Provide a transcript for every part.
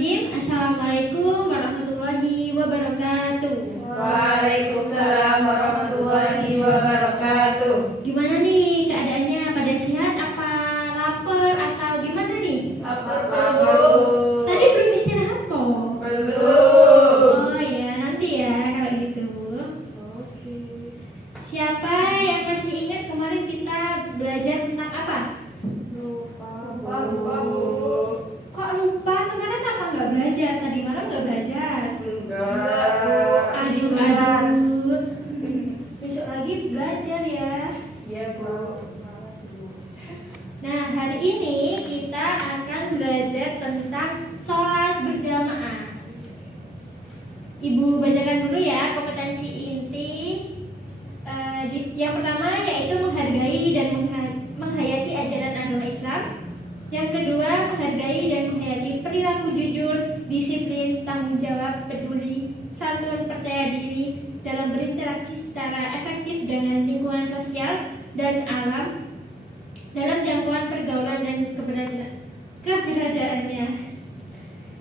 Bismillahirrahmanirrahim. Assalamualaikum warahmatullahi wabarakatuh. Waalaikumsalam warahmatullahi wabarakatuh. Gimana nih keadaannya? Pada sehat apa lapar atau gimana nih? Lapar belum? Tadi belum istirahat kok? Belum. Oh ya, nanti ya kalau gitu. Oke. Siapa yang masih ingat kemarin kita belajar tentang apa? Lupa Bu. Kok lupa? Kemarin apa nggak belajar? Tadi malam nggak belajar? Enggak. Aduh. Besok lagi belajar ya. Iya Bu. Nah, hari ini kita akan belajar tentang sholat berjamaah. Ibu bacakan dulu ya kompetensi inti. Yang pertama yaitu menghargai dan menghayati ajaran agama Islam. Yang kedua, menghargai dan menghayati perilaku jujur, disiplin, tanggung jawab, peduli, santun, percaya diri dalam berinteraksi secara efektif dengan lingkungan sosial dan alam dalam jangkauan pergaulan dan keberadaannya.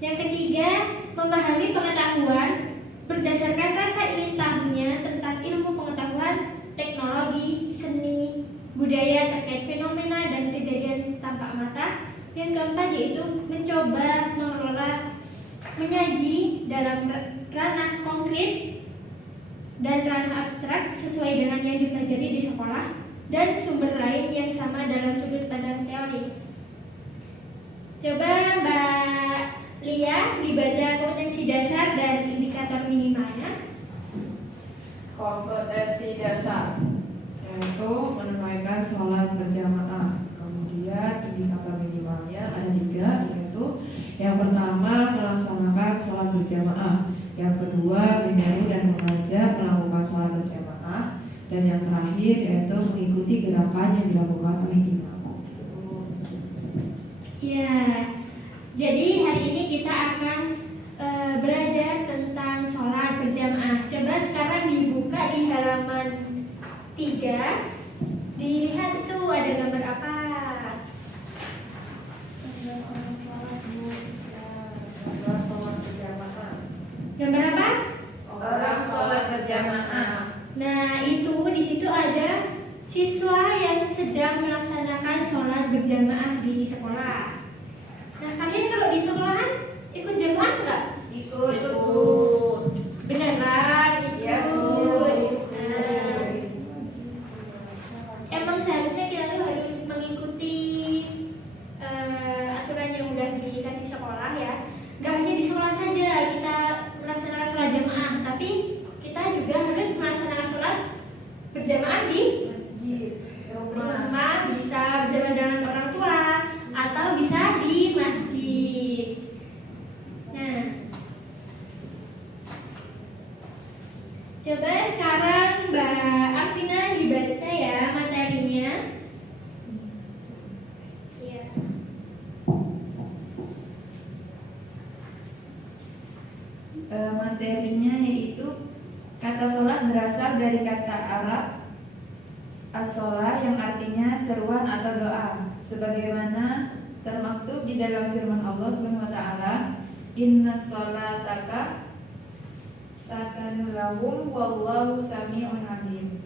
Yang ketiga, memahami pengetahuan berdasarkan rasa ingin tahunya tentang ilmu pengetahuan, teknologi, seni, budaya terkait fenomena dan kejadian tampak mata. Yang keempat yaitu mencoba mengelola menyaji dalam ranah konkret dan ranah abstrak sesuai dengan yang dipelajari di sekolah dan sumber lain yang sama dalam sudut pandang teori. Coba Mbak Lia dibaca kompetensi dasar dan indikator minimalnya. Kompetensi dasar yaitu menunaikan sholat berjamaah. Kemudian indikator minimalnya ada 3, yaitu yang pertama melaksanakan sholat berjamaah, yang kedua menyeru dan mengajak melakukan sholat berjamaah, dan yang terakhir yaitu mengikuti gerakan yang dilakukan oleh imam. Ya, jadi hari ini kita akan belajar tentang sholat berjamaah. Coba sekarang dibuka di halaman 3. Dilihat itu ada gambar apa? orang sholat berjamaah. Gambar apa? Orang sholat berjamaah. Nah, itu di situ ada siswa yang sedang melaksanakan sholat berjamaah di sekolah. Nah, kalian kalau di sekolahan ikut jamaah nggak? Ikut Bu. Beneran Iya Bu. ikut. Nah, emang seharusnya kita tuh harus mengikuti aturan yang udah dikasih sekolah ya. Gak hanya di sekolah saja kita melaksanakan sholat jamaah, tapi kita juga harus melaksanakan sholat berjamaah di Masjid. rumah, bisa berjamaah dengan orang tua atau bisa di masjid. Nah, coba sekarang Mbak Afina dibaca ya materinya. Iya. Materinya yaitu kata sholat berasal dari kata Arab as-sholah yang artinya seruan atau doa, sebagaimana termaktub di dalam firman Allah Subhanahu wa taala, inna sholataka sakanun lahum wallahu sami'un alim,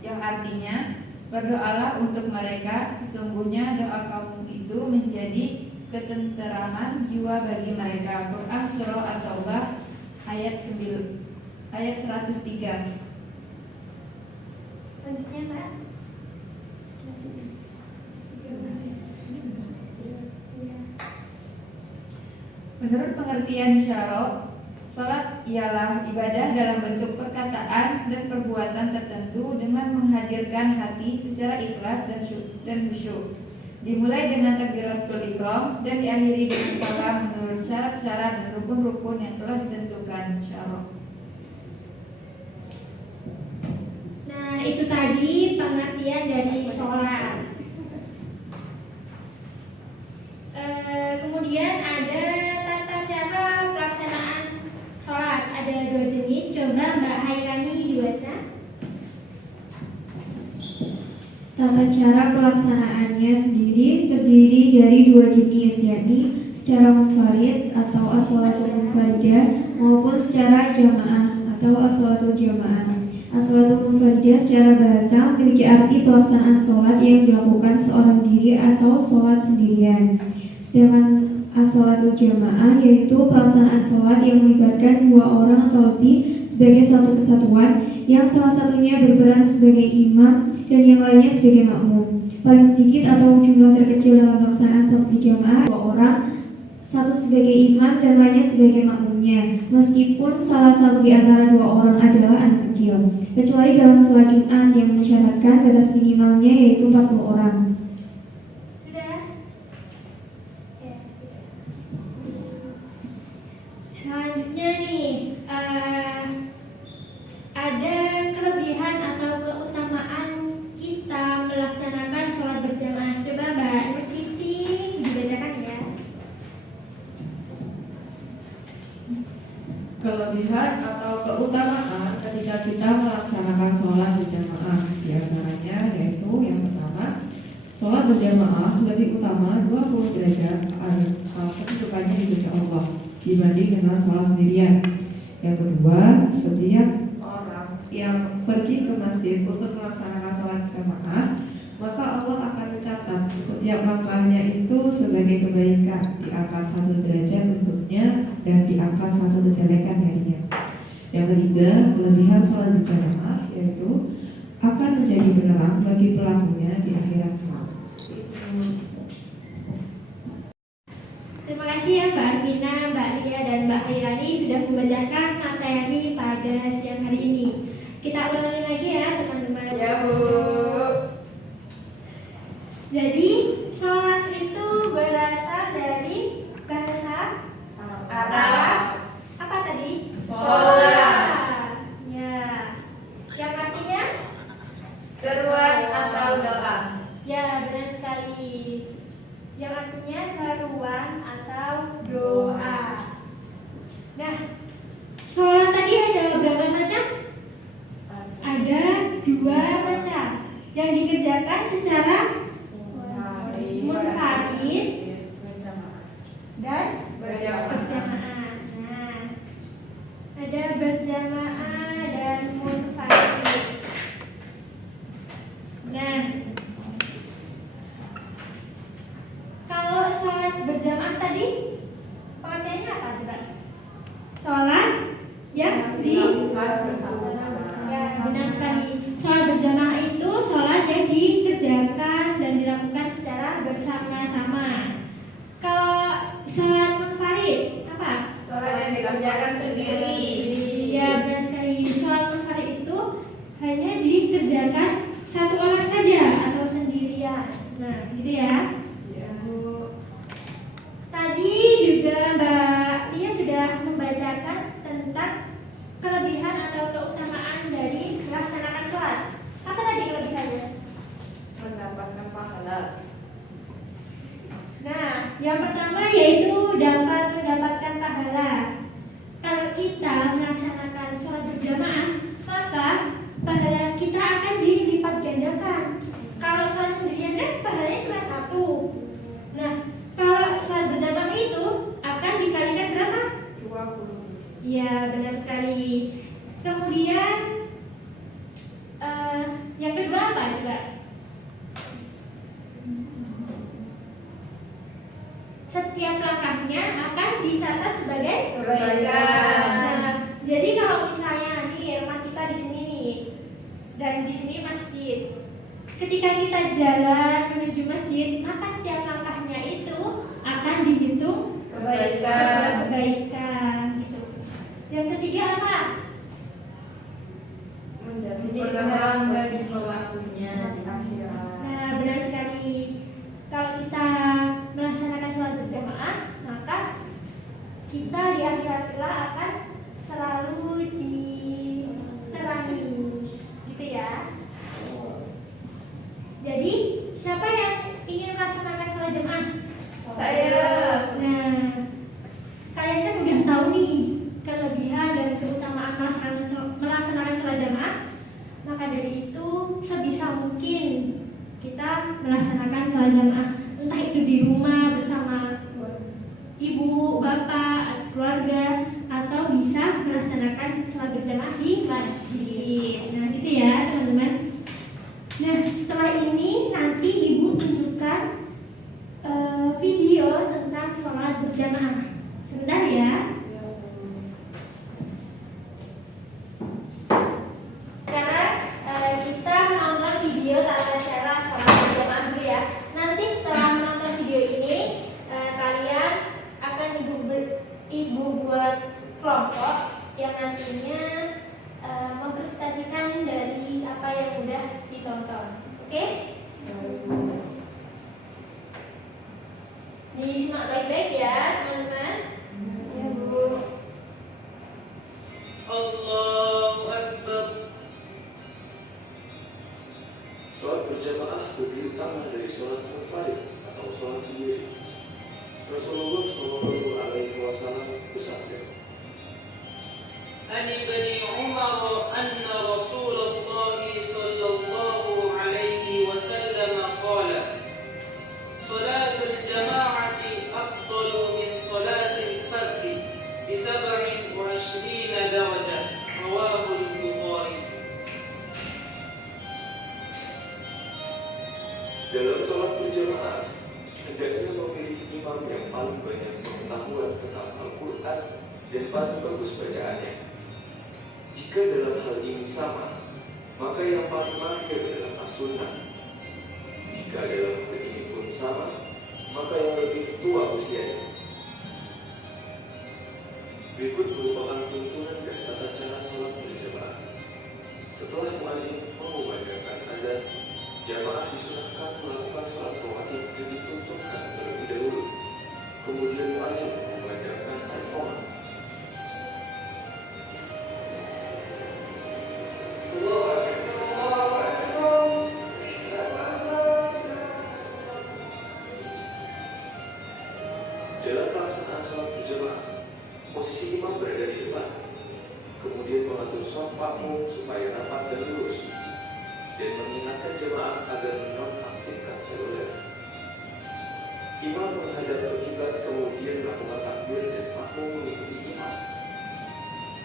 yang artinya berdoalah untuk mereka, sesungguhnya doa kamu itu menjadi ketenteraman jiwa bagi mereka. Quran surah At-Taubah ayat 103. Lanjutnya Mbak. Menurut pengertian syarok, salat ialah ibadah dalam bentuk perkataan dan perbuatan tertentu dengan menghadirkan hati secara ikhlas dan khusyuk. Dimulai dengan takbiratul ihram dan diakhiri dengan salam menurut syarat-syarat dan rukun-rukun yang telah ditentukan syarok. Nah, itu tadi pengertian dari sholat. Kemudian ada tata cara pelaksanaan sholat. Ada 2 jenis. Coba Mbak Hairani dibaca. Tata cara pelaksanaannya sendiri terdiri dari dua jenis, yakni secara munfarid atau as-shalatul munfaridah maupun secara jamaah atau as-shalatul jamaah. As-shalatul munfaridah secara bahasa memiliki arti pelaksanaan sholat yang dilakukan seorang diri atau sholat sendirian. Sedangkan as-shalatul jamaah yaitu pelaksanaan sholat yang melibatkan dua orang atau lebih sebagai satu kesatuan, yang salah satunya berperan sebagai imam dan yang lainnya sebagai makmum. Paling sedikit atau jumlah terkecil dalam pelaksanaan sholat berjamaah dua orang, satu sebagai imam dan lainnya sebagai makmumnya, meskipun salah satu di antara dua orang adalah anak kecil, kecuali dalam sholat Jumat yang mensyaratkan batas minimalnya yaitu 40 orang. Sudah? Ya, sudah. Selanjutnya nih, ada kelebihan atau keutamaan kita melaksanakan sholat berjamaah. Coba Mbak Nur Siti dibacakan ya. Kelebihan atau keutamaan ketika kita melaksanakan sholat berjamaah, di antaranya yaitu yang pertama, sholat berjamaah lebih utama 20 derajat kedudukannya di sisi Allah dibanding dengan sholat sendirian. Yang kedua, setiap orang yang pergi ke masjid untuk melaksanakan sholat berjamaah, maka Allah akan mencatat setiap langkahnya itu sebagai kebaikan, diangkat 1 derajat untuknya dan diangkat 1 kejelekan darinya. Yang ketiga, kelebihan sholat berjamaah yaitu akan menjadi penerang bagi pelakunya di akhirat kelak. Terima kasih ya Mbak Arvina, Mbak Lia, dan Mbak Hairani sudah membacakan materi pada siang hari ini. Kita ulangi lagi ya teman-teman. Ya Bu. Jadi sholat itu berasal dari bahasa Arab. apa tadi? Sholat. Ya. Yang artinya? Seruan atau doa. Ya, benar sekali. Yang artinya seruan atau doa. Nah, sholat tadi ada berapa macam? Ada 2 macam. Yang dikerjakan secara munfarid dan berjamaah. Nah, ada berjamaah dan munfarid. Nah, kalau sholat berjamaah tadi pengertiannya apa coba? Sholat yang Ya, benar sekali. Sholat berjamaah itu sholat yang dikerjakan dan dilakukan secara bersama-sama. Kalau sholat munfarid apa? Sholat yang dikerjakan sendiri. Ya, benar sekali. Sholat munfarid itu hanya dikerjakan satu orang saja atau sendirian. Nah, gitu ya. Ya Bu. Tadi juga Mbak Lia sudah membacakan tentang kelebihan atau keutamaan dari melaksanakan sholat. Apa tadi kelebihannya? Mendapatkan pahala. Nah, yang pertama yaitu dapat mendapatkan pahala. Kalau kita melaksanakan sholat berjamaah, maka pahala kita akan dilipat gandakan. Kalau sholat sendirian kan pahalanya cuma 1. Nah, kalau sholat berjamaah itu akan dikalikan berapa? 20. Ya, benar sekali. Kemudian yang kedua apa coba? Setiap langkahnya akan dicatat sebagai Kebaikan. Nah, jadi kalau misalnya nih rumah kita di sini nih dan di sini masjid. Ketika kita jalan menuju masjid, maka setiap langkahnya itu akan dihitung Kebaikan. sebuah kebaikan gitu. Yang ketiga apa? Menjadi penerang bagi pelakunya di akhirat. Nah, benar sekali. Kalau kita melaksanakan sholat berjamaah, maka kita di akhirat kelak akan selalu diterangi, gitu ya. Jadi, siapa yang ingin melaksanakan sholat ibu, bapak, keluarga, atau bisa melaksanakan sholat berjamaah di masjid. Nah, gitu ya teman-teman. Nah, setelah ini nanti ibu tunjukkan video tentang sholat berjamaah. Sebentar ya. Sekarang kita menonton video tata cara sholat berjamaah dulu ya. Nanti setelah menonton video ini, kalian akan ibu buat kelompok yang nantinya mempresentasikan dari apa yang udah ditonton. Oke? Disimak baik-baik ya teman-teman. Ya Bu. Allahu Akbar. Sholat berjamaah lebih utama dari sholat munfarid atau sholat sendiri. Rasulullah Shallallahu Alaihi Wasallam bersabda, "An ibni Umar anna Rasulullah Sallallahu Alaihi Wasallam qala, salatul jama'ati afdalu min salatil fardhi bi 27 darajah." Rawahul Bukhari. Dalam sholat berjamaah, hendaknya memilih imam yang paling banyak pengetahuan tentang Al-Quran dan paling bagus bacaannya. Jika dalam hal ini sama, maka yang paling mahir adalah as-sunnah. Jika dalam hal ini pun sama, maka yang lebih tua usianya. Berikut merupakan tuntunan dan tata cara sholat berjamaah. Setelah muadzin mengumandangkan azan, jamaah disunahkan melakukan sholat rawatib yang dituntunkan terlebih dahulu. Kemudian muadzin mengumandangkan al-Qur'an. Dalam pelaksanaan sholat berjamaah, posisi imam berada di depan, kemudian mengatur shaf makmum supaya rapat dan lurus, dan mengingatkan jemaah agar menonaktifkan seluler. Imam menghadap ke kiblat, kemudian melakukan takbir dan makmum mengikuti imam.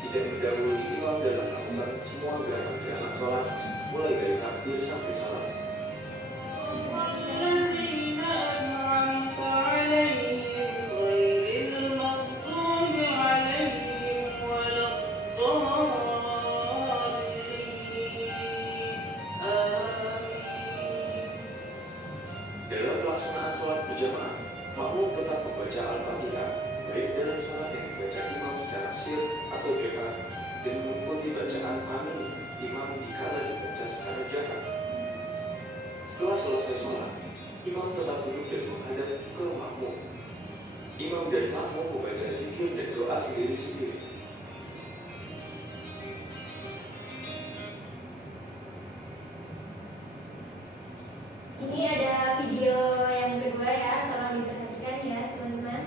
Tidak mendahului imam dalam melakukan semua gerakan-gerakan sholat, mulai dari takbir sampai salam. Dalam pelaksanaan sholat berjamaah, makmum tetap membaca Al-Fatihah, baik dalam sholat yang dibaca imam secara sir atau jahar, dan mengikuti bacaan amin imam dikala dibaca secara jahar. Setelah selesai sholat, imam tetap duduk dan menghadap ke makmum. Imam dan makmum membaca zikir dan doa sendiri-sendiri. Ini ada video yang kedua ya, tolong diperhatikan ya teman-teman.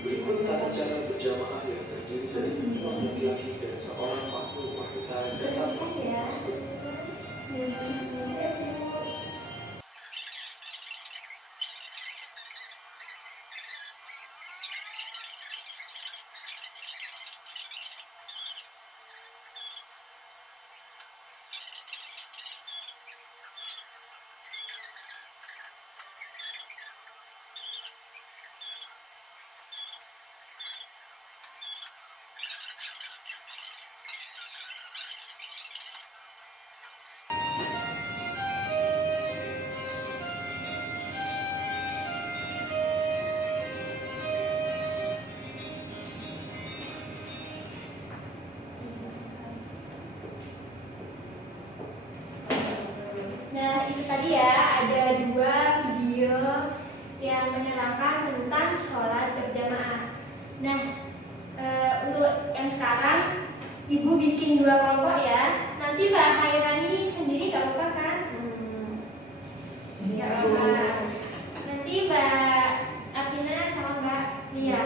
Berikut tata cara berjamaah yang terdiri dari imam laki-laki dan seorang makmum wanita datang masuk. Nah, itu tadi ya, ada dua video yang menerangkan tentang sholat berjamaah. Nah, untuk yang sekarang Ibu bikin dua kelompok ya. Nanti Mbak Hairani sendiri gak apa-apa kan? Gak apa-apa. Nanti Mbak Afina sama Mbak Lia.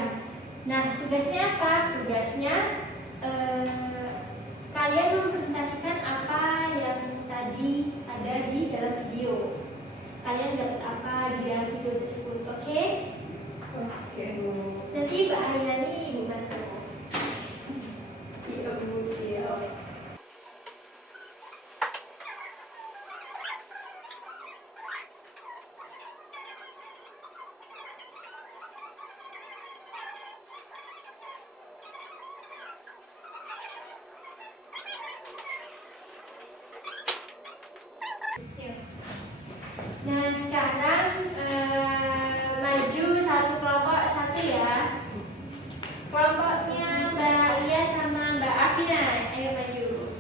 Nah, tugasnya apa? Tugasnya kalian mempresentasikan apa yang tadi ada di video tersebut. Oke? Oke, Bu. Nanti Mbak Haryani Ibu bantu. Iya, Bu, siap. Nah, sekarang maju satu kelompok satu ya. Kelompoknya Mbak Lia sama Mbak Afina. Ayo maju.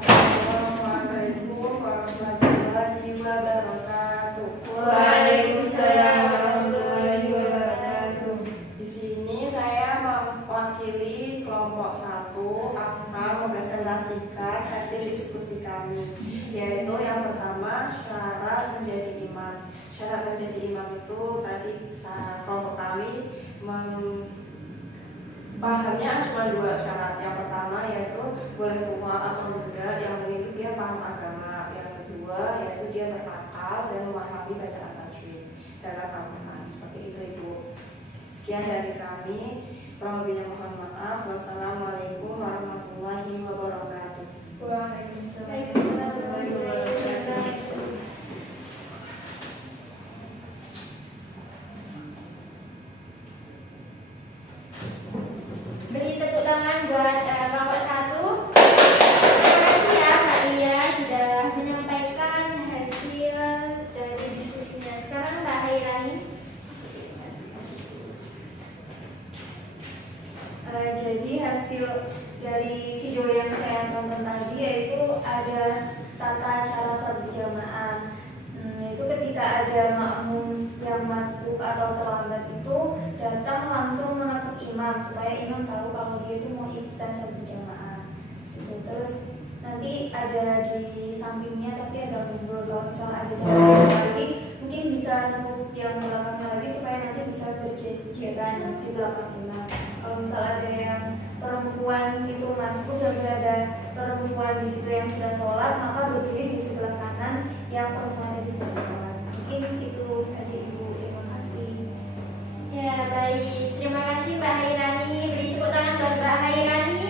Assalamualaikum warahmatullahi wabarakatuh. Waalaikumsalam warahmatullahi wabarakatuh. Di sini saya mewakili kelompok 1 akan mempresentasikan hasil diskusi kami, yaitu yang pertama syarat menjadi imam. Syarat menjadi imam itu tadi kelompok kami pahamnya cuma 2 syarat. Yang pertama yaitu boleh tua atau muda yang memiliki dia paham agama. Yang kedua yaitu dia berakal dan memahami bacaan tajwid dalam Al-Quran. Seperti itu Ibu. Sekian dari kami. Kurang lebihnya mohon maaf. Wassalamualaikum warahmatullahi wabarakatuh. Waalaikumsalam warahmatullahi wabarakatuh. Beri tepuk tangan buat kelompok 1. Terima kasih ya Kak Lia sudah menyampaikan hasil dari diskusinya. Sekarang Mbak Hairani. Jadi hasil dari video yang saya tonton tadi yaitu ada tata cara sholat berjamaah. Itu ketika ada makmum yang masbuk atau terlambat itu datang langsung menepuk imam supaya imam tahu kalau dia itu mau ikutan sholat berjamaah. Gitu. Terus nanti ada di sampingnya tapi ada mundur, kalau misalnya ada jalan lagi mungkin bisa nepuk yang belakangnya lagi supaya nanti bisa berjejeran di belakang imam. Kalau misalnya ada yang perempuan itu masuk dan ada perempuan di situ yang sudah sholat, maka berdiri di sebelah kanan yang perempuan itu sudah sholat. Mungkin itu saja Ibu. Terima kasih. Ya baik, terima kasih Mbak Hairani. Beri tepuk tangan buat Mbak Hairani.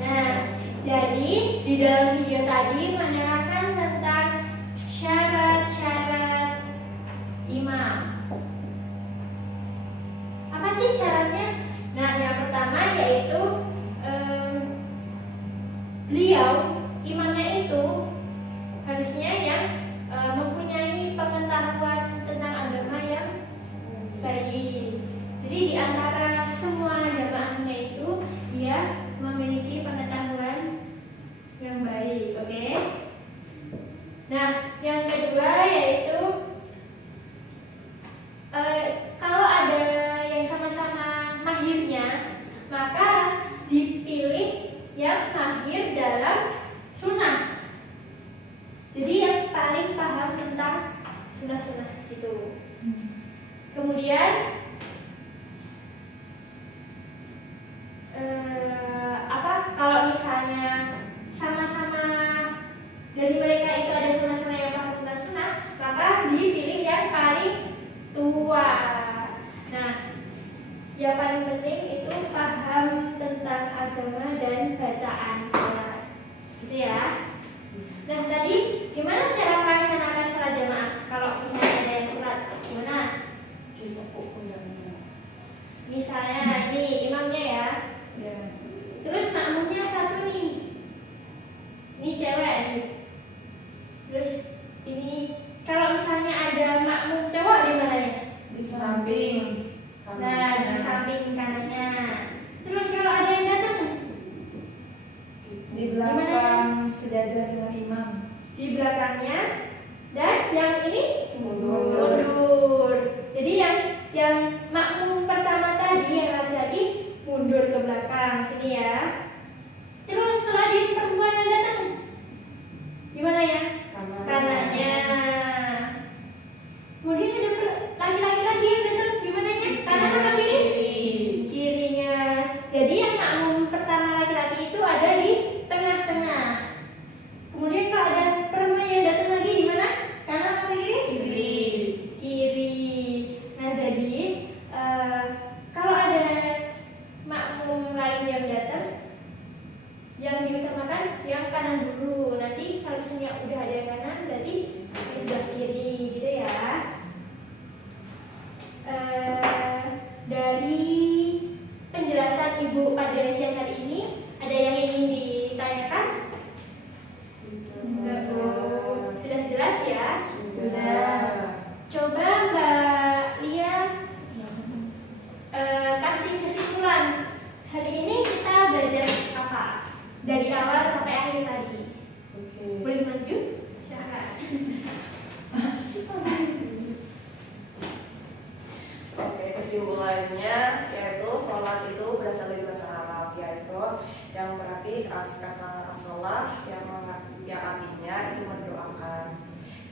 Nah, jadi di dalam video tadi menerangkan tentang syarat-syarat imam. Apa sih syaratnya? Nah, yang pertama yaitu beliau, imamnya itu harusnya yang mempunyai pengetahuan tentang agama yang baik. Jadi di antara semua jamaahnya itu dia memiliki pengetahuan yang baik, oke? Nah, yang kedua yaitu kalau ada yang sama-sama mahirnya, maka dipilih yang mahir dalam sunnah. Jadi yang paling paham tentang sunnah-sunnah itu. Kemudian kalau misalnya sama-sama dari mereka itu ada sama-sama yang paham tentang sunnah, maka dipilih yang paling tua. Nah, yang paling penting itu paham tentang agama dan bacaan sholat, gitu ya. Nah, tadi gimana cara melaksanakan sholat jamaah? Kalau misalnya ada yang kurang, gimana? Misalnya ini imamnya ya, terus makmumnya satu nih, ini cewek nih. Terus ini kalau misalnya ada makmum cowok di mana ya? Di samping. Nah, di samping kanannya. Terus kalau ada yang datang Di belakang sejajar dengan imam. di belakangnya, dan yang ini Mundur. Jadi yang makmum pertama tadi yang laki-laki mundur ke belakang sini ya. Terus setelah di perempuan yang datang, gimana ya? Kanannya. Kemudian ada laki-laki lagi yang datang, gimana ya? Kanan apa kiri? Kirinya. Nah, jadi kalau ada makmum lain yang datang, yang diutamakan yang kanan dulu. Nanti kalau misalnya udah ada yang kanan, berarti di sebelah kiri, gitu ya. Dari penjelasan Ibu pada siang hari ini, ada yang ingin ditanyakan? Sudah, Bu. Sudah jelas ya? Sudah. Coba Mbak Lia kasih kesimpulan. Hari ini kita belajar apa? Dari awal sampai akhir tadi. Oke. Boleh maju? Silakan. Oke, kesimpulannya yaitu sholat itu berasal dari bahasa Arab, yaitu yang berarti kata sholat yang artinya itu mendoakan.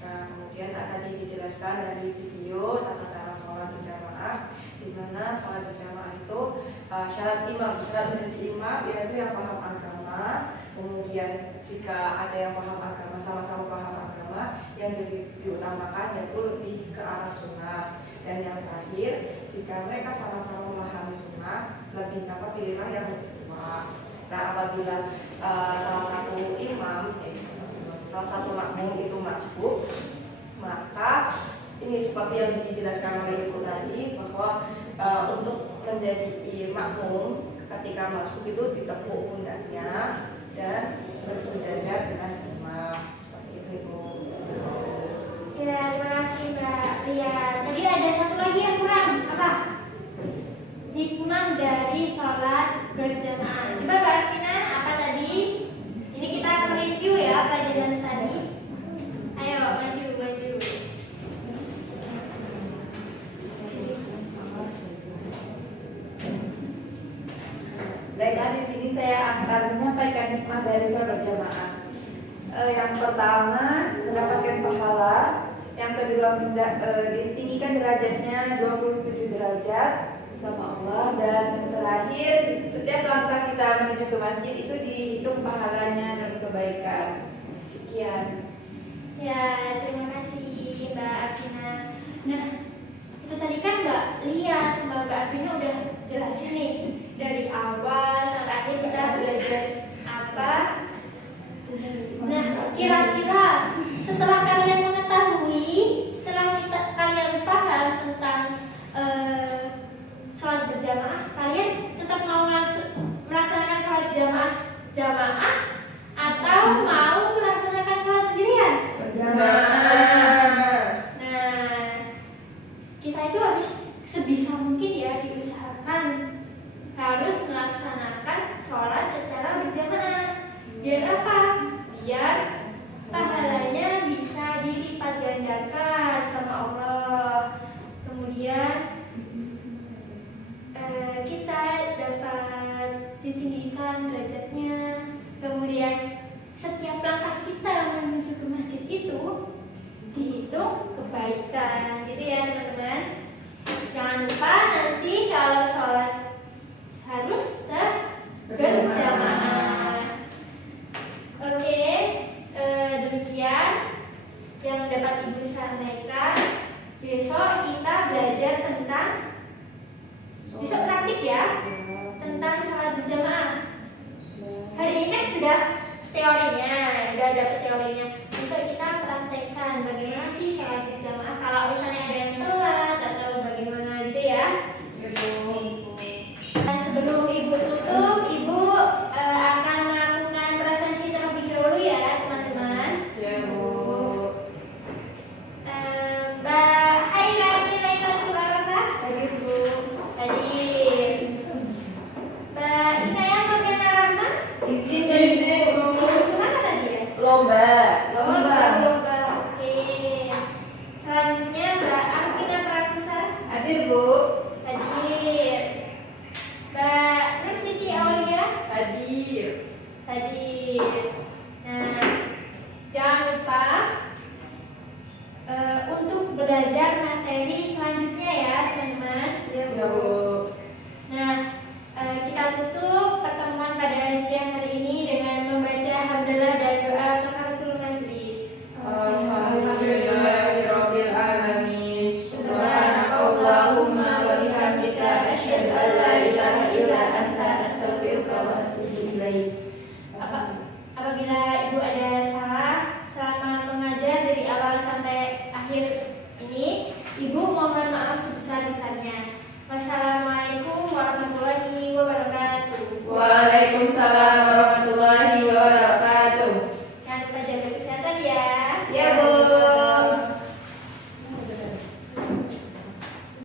Nah, kemudian tadi dijelaskan dari video tata cara sholat berjamaah, di mana sholat berjamaah itu syarat menjadi imam yaitu yang paham agama. Kemudian jika ada yang paham agama, sama-sama paham agama, yang diutamakan yaitu lebih ke arah sunnah. Dan yang terakhir, jika mereka sama-sama memahami sunnah, lebih dapat pilihlah yang lebih tua. Nah, apabila salah satu imam, salah satu makmum itu masbuk, maka ini seperti yang dijelaskan oleh Ibu tadi, bahwa untuk menjadi makmum ketika masbuk itu ditepuk pundaknya dan bersejajar dengan imam. Seperti itu, Ibu. Ya, terima kasih Mbak Lia. Tadi ada satu lagi yang kurang, apa? Hikmah dari sholat berjamaah. Coba Mbak Alvina, apa tadi? Ini kita akan review ya pelajaran tadi. Ayo, maju. Baiklah, di sini saya akan menyampaikan hikmah dari sholat berjamaah. Yang pertama, mendapatkan pahala. Yang kedua, ditinggikan derajatnya 27 derajat sama Allah. Dan yang terakhir, setiap langkah kita menuju ke masjid itu dihitung pahalanya dan kebaikan. Sekian. Ya, terima kasih Mbak Alvina. Nah, itu tadi kan Mbak Lia sama Mbak Alvina udah jelasin nih dari awal sampai akhir kita belajar apa. Nah, kira-kira setelah kalian mengetahui, kalian paham tentang sholat berjamaah, kalian tetap mau melaksanakan sholat jamaah atau mau melaksanakan sholat sendirian? Nah, kita itu harus sebisa mungkin ya diusahakan harus melaksanakan sholat secara berjamaah. Biar apa? Biar pahalanya bisa dilipat gandakan sama Allah. Kemudian kita dapat ditinggikan derajatnya. Kemudian setiap langkah kita menuju ke masjid itu dihitung kebaikan, gitu ya teman-teman. Jangan lupa nanti kalau sholat harus berjamaah. Oke, demikian yang dapat Ibu sampaikan. Besok kita belajar tentang, besok praktik ya, tentang sholat berjamaah. Hari ini kan sudah teorinya, udah dapat teorinya. Besok kita praktekkan bagaimana sih sholat berjamaah. Kalau misalnya ada yang telat atau bagaimana gitu ya. Nah, sebelum Ibu tutup, Ibu akan melakukan presensi terlebih dahulu ya teman-teman. Ya, Bu. Mbak Haira Nilailatul Arafah. Hadir, Bu. Hadir. Mbak Inaya Sofiana Rahman. Izin, Bu. Izin kemana tadi ya? Lomba. Lomba. Oke. Selanjutnya Mbak Arvina Prakusa. Hadir, Bu. Hadir. Mbak Nur Siti Aulia. Hadir. Nah, jangan lupa untuk belajar materi selanjutnya ya teman-teman. Ya, Bu. Nah, kita tutup pertemuan pada siang hari ini dengan membaca hamdalah dan doa kafaratul majlis. Alhamdulillahirabbil alamin. sebesar-besarnya. Wassalamualaikum warahmatullahi wabarakatuh. Waalaikumsalam